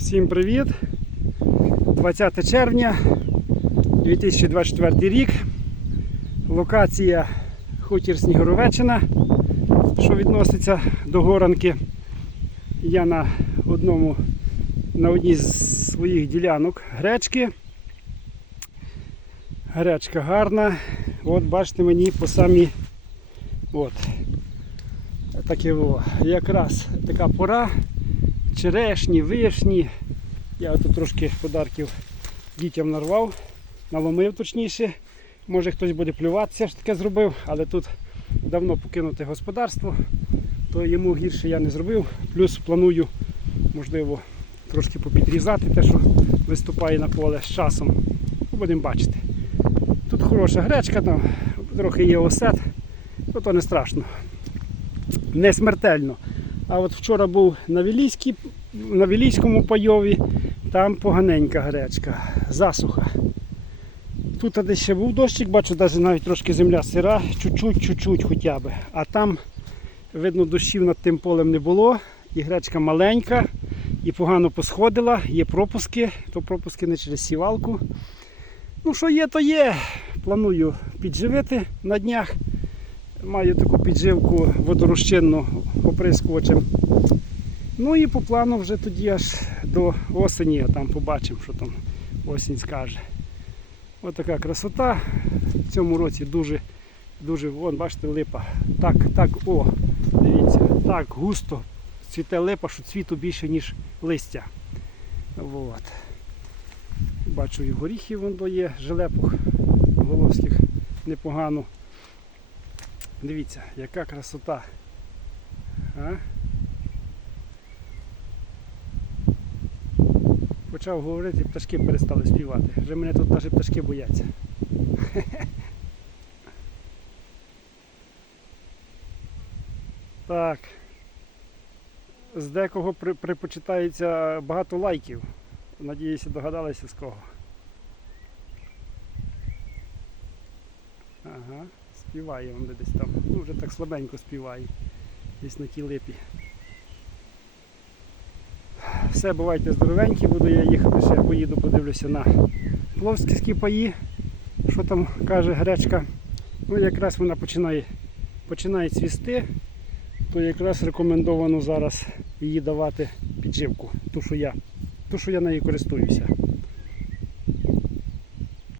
Всім привіт! 20 червня 2024 рік. Локація хутір Снігуровеччина, що відноситься до горанки. Я на одному на одній з своїх ділянок гречки. Гречка гарна. От бачите мені по самі от. Таке було. Якраз така пора. Черешні, вишні. Я тут трошки подарків дітям нарвав, наломив точніше. Може хтось буде плюватися, що таке зробив, але тут давно покинуте господарство, то йому гірше я не зробив. Плюс планую, можливо, трошки попідрізати те, що виступає на поле з часом. Ну, Будемо бачити. Тут хороша гречка, там трохи є осет, ну то не страшно. Не смертельно. А от вчора був на на Вілійському пайові, там поганенька гречка, засуха. Тут десь ще був дощик, бачу, навіть навіть трошки земля сира, чуть-чуть, чуть-чуть хоча б. А там, видно, дощів над тим полем не було, і гречка маленька, і погано посходила, є пропуски, то пропуски не через сівалку. Ну, що є, то є. Планую підживити на днях. Маю таку підживку водорозчинну оприскувачем. Ну і по плану вже тоді аж до осені, а там побачимо, що там осінь скаже. Ось така красота. В цьому році дуже, дуже, вон, бачите, липа. Так, так, о, дивіться, так густо цвіте липа, що цвіту більше, ніж листя. От. Бачу і горіхів вон є, жилепух головських непогано. Дивіться, яка красота. А? Почав говорити, пташки перестали співати. Вже мене тут навіть пташки бояться. Так. З декого припочитається багато лайків. Надіюся, догадалися з кого. Ага, співає він десь там. Ну, вже так слабенько співає. Десь на тій липі. Все, бувайте здоровенькі, буду я їхати, ще поїду, подивлюся на пловські паї, що там каже гречка. Ну якраз вона починає, починає цвісти, то якраз рекомендовано зараз її давати підживку, ту, що я, ту, що я нею користуюся.